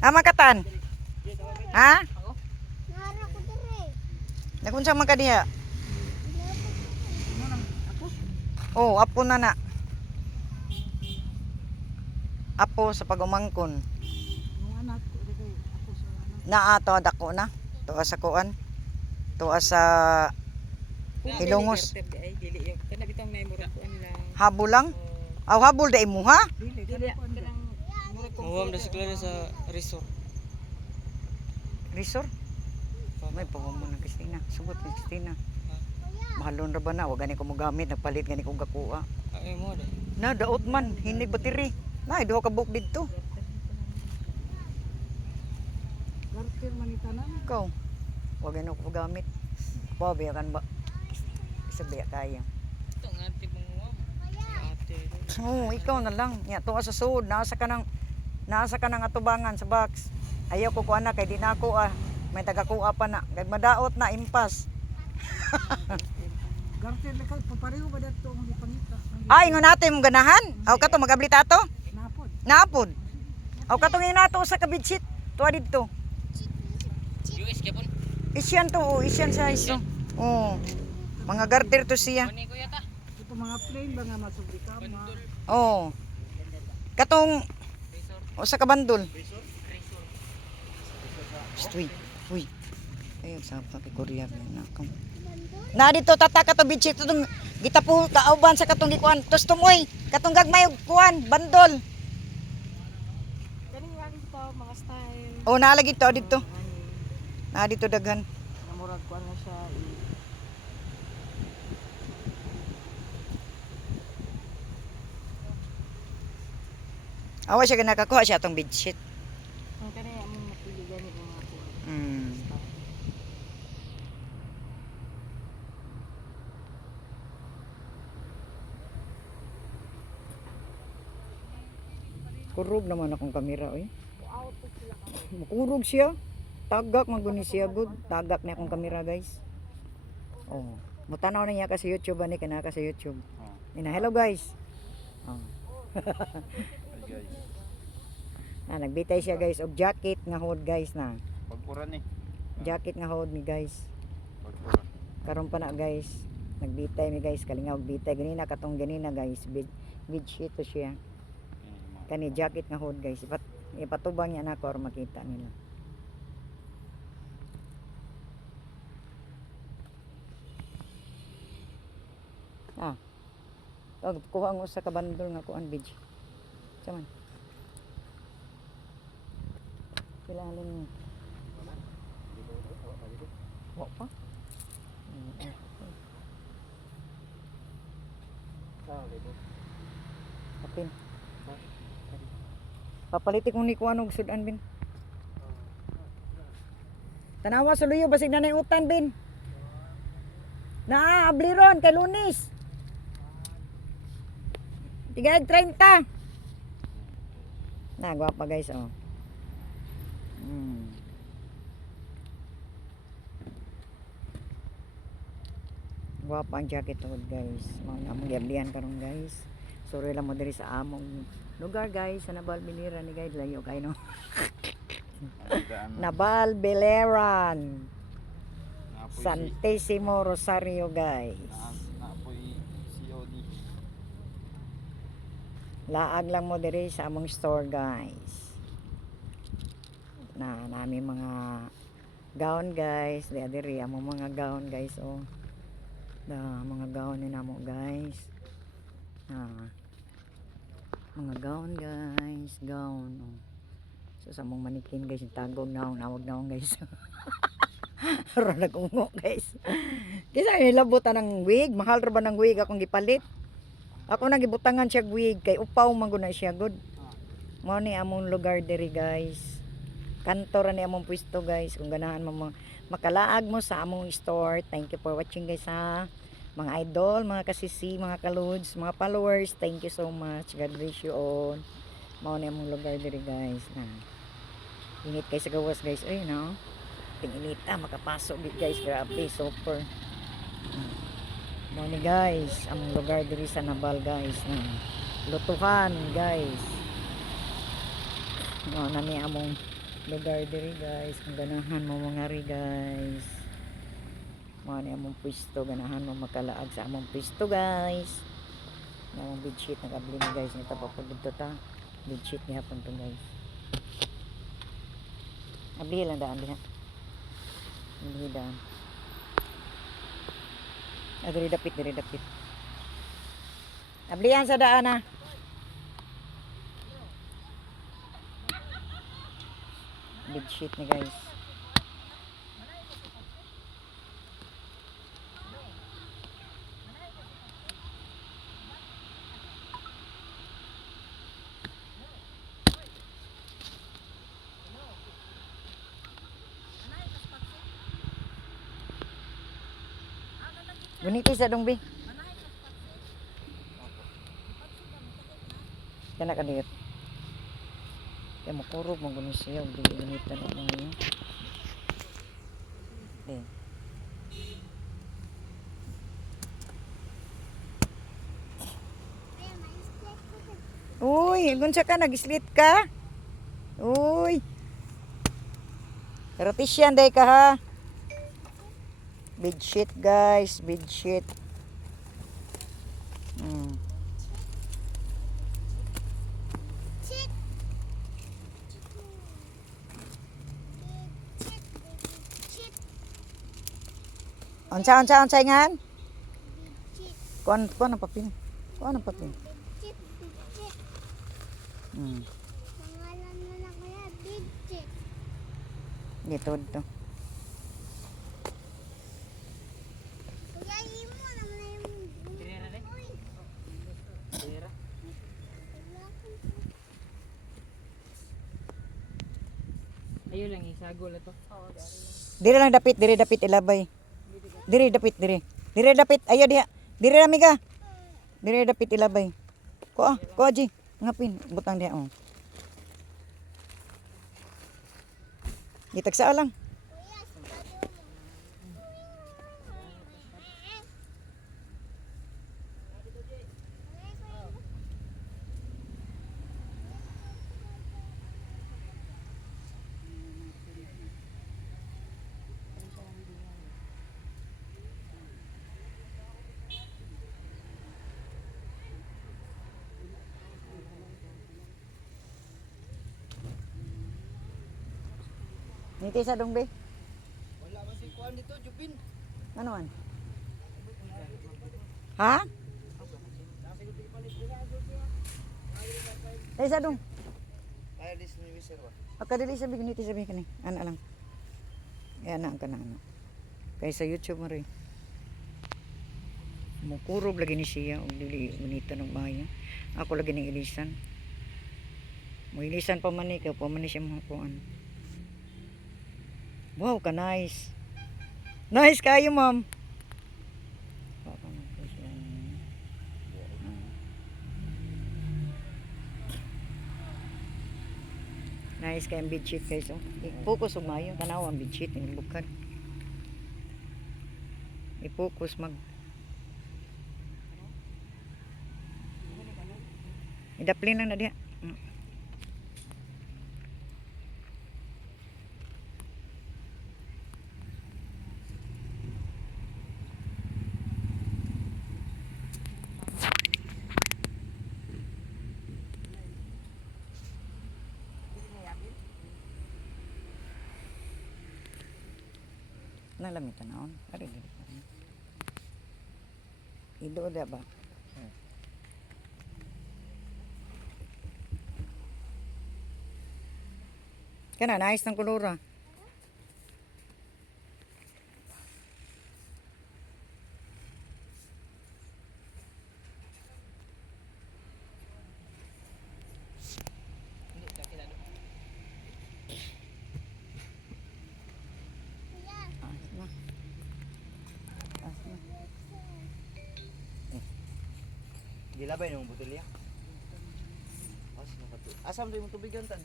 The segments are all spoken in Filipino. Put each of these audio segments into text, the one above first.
Makatan. Ha? Nara ko dire. Nagunsa man ka diha? Oh, apo na na. Apo sa pagumangkon. Yung anak ko dire ako sa anak. Naato dako na. Tuwa sa kuan. Tuwa sa Ilongos. Kana bitang may murag kuan lang. Habol lang. Aw habol da imo ha? Dili Dili kanang kanang murag kung Mawam na sigla sa resort. Resort. May pagamo na Christina. Sugot ni Christina. Mahalon ra ba na? Wa gani ko mo gamit, nagpalit gani kong gakuha. Ay mo da. Na daot man, hinig battery. Na duha ka buok didto. garter man itanan. Ikaw. Wa gani ko gamit. Pa biya kan ba? Isa biya kaya. Ito nga ate mong mawam. Ate. Oo, ikaw na lang. Ya, tuwa sa sud, nasa ka nang atubangan sa box. Ayaw ko kuha na kay di na ako may taga-kuha pa na. Kay madaot na impas. Garter na kay papareho ba dato ang ipangita. Ay, ingon natin mong ganahan. Aw kato magablit ato. Napod. Naapod. Aw katong nato sa kabidsit. Tuwa didto. US kapon. Isyan to, isyan sa iso. Oo. Mga garter to siya. Ani ko yata. Ito mga plane ba nga masubri ka ma. Oo. Katong usa ka bandol. Uy, uy. Ayun sa kay Korea na ako. Na dito tata ka to bitchit tong gitapo kauban sa katong gikuan. Tos tumoy, katong gagmay og kuan, bandol. Kani wali to mga style. Oh, naalagi to dito. Na dito daghan. Murag kuan na siya. Awa siya nakakuha siya atong bedsheet. Ang kani among mapili gani mga kuan. Mm. Kurog naman akong kamera oy. Mukurog siya. Tagak maguni siya good. Tagak na akong kamera guys. Oh, mutanaw na niya ka sa YouTube ani kana ka sa YouTube. Ina hello guys. Oh. Nagbitay siya guys og jacket nga hood guys na. Pagpuran ni. Jacket nga hood ni guys. Pagpuran. Karon pa na guys. Nagbitay mi guys kalingaw bitay ganina katong ganina guys. Bedsheet to siya. Kani jacket nga hood guys. Ipatubang niya nako or makita nila. Kuha ang usa ka bandol nga kuan beach. Saman. Kilalin. Wa pa. Kapin. Papalitik mo ni kuan og sudan bin. Tanawa sa luyo basig na utan bin. Naa abliron kay Lunis. 30. Na gwapa guys oh. Gwapa ang jacket tod guys. Mga among giablihan karon guys. Sorry lang mo diri sa among lugar guys sa Nabal Biliran ni guys layo kay no. Nabal Biliran. Santissimo Rosario guys. Naapoy COD. Laag lang mo diri sa among store guys. Na nami mga gown guys. Diri among mga gown guys oh. Da mga gown ni namo guys. Mga gown guys, gown. Oh. So sa mong manikin guys, tagog naong nawag naong guys. Ro nagungo guys. Kisa nilabutan ng wig, mahal ra ba ng wig akong gipalit? Ako nang gibutangan siya wig kay upaw man gud na siya good. Mao ni among lugar diri guys. Kanto ra ni among pwesto guys. Kung ganahan mo makalaag mo sa among store. Thank you for watching guys ha. Mga idol, mga kasisi, mga kaludes, mga followers, thank you so much. God bless you all. Mao ni among lugar diri guys na. Init kay sa gawas guys. Ay no. Tinginita makapasok gid guys, grabe super. Mao ni guys, among lugar diri sa Nabal guys na. Lutuhan guys. Mao na ni among lugar diri guys. Ang ganahan mo mga ri guys. Mga ni among pwesto, ganahan mo makalaag sa among pwesto guys. Nga among bedsheet nakabili ni guys. Nita pa po dito ta. Bedsheet ni hapon to guys. Abli lang daan diha. Abli daan. Diri dapit, diri dapit. Ablihan sa daan na. Bedsheet ni guys. Gunito sa dong bi. Kana kanit. Kaya makurog mo guni siya ug dili ganitan ang mga yun. Eh. Uy, gunsa ka nag-slit ka? Uy. Rotisyan day ka ha. Bedsheet guys, bedsheet. Chit. Chit. Unsa ngan? Chit. Kuan ang papel. Kuan ang papel. Chit. Chit. Pangalan mo na kaya Big Chit. Dito dito. Kuya, imo naman na yung... Uy. Ayo lang isagol ito. Diri lang dapit, diri dapit ilabay. Diri dapit, diri. Diri dapit, ayo diha. Diri lami ka. Diri dapit ilabay. Ko aji, ngapin butang diha oh. Gitagsa lang. Kuya, sigado mo. Niti sa dong be. Wala man si Kuan dito, Jupin. Ano man? Ha? Ay sa dong. Ay, this ni Mister ba? Akadili sabi niti sabi kani. Ana lang. Ay ana ka na ana. Kay sa YouTube mo rin. Mukurog lagi ni siya og dili manita ng bahay. Ako lagi ning ilisan. Mo ilisan pa man ni ka pa man ni siya mga kuan. Wow, ka nice. Nice kayo, ma'am. Nice kayong bedsheet guys. Oh. I-focus umayo. Tanaw ang bedsheet. Inibukad. I-focus mag... Idaplin lang na diya. Nalamit na on. Ari dili pa. Ido da ba? Kana nice ng kulura. Asma. Asma. Gilabay nung botolya. Asam rin mo tubigan tan.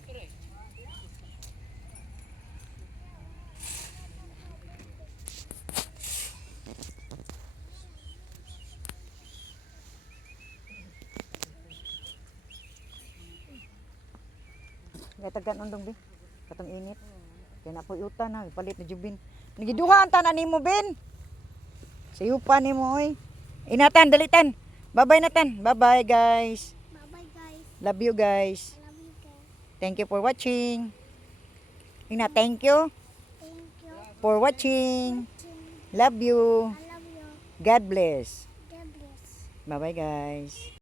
Gatagan undong bi. Katong init. Kaya na po yuta na, palit na Jubin. Nagiduha ang tanan nimo, Ben. Sayupa nimo, oy. Inatan, dalitan. Bye-bye natan. Bye-bye, guys. Bye-bye guys. Love you, guys. I love you guys. Thank you for watching. Ina, thank you Thank you. for watching. Love you. I love you. God bless. God bless. Bye-bye, guys.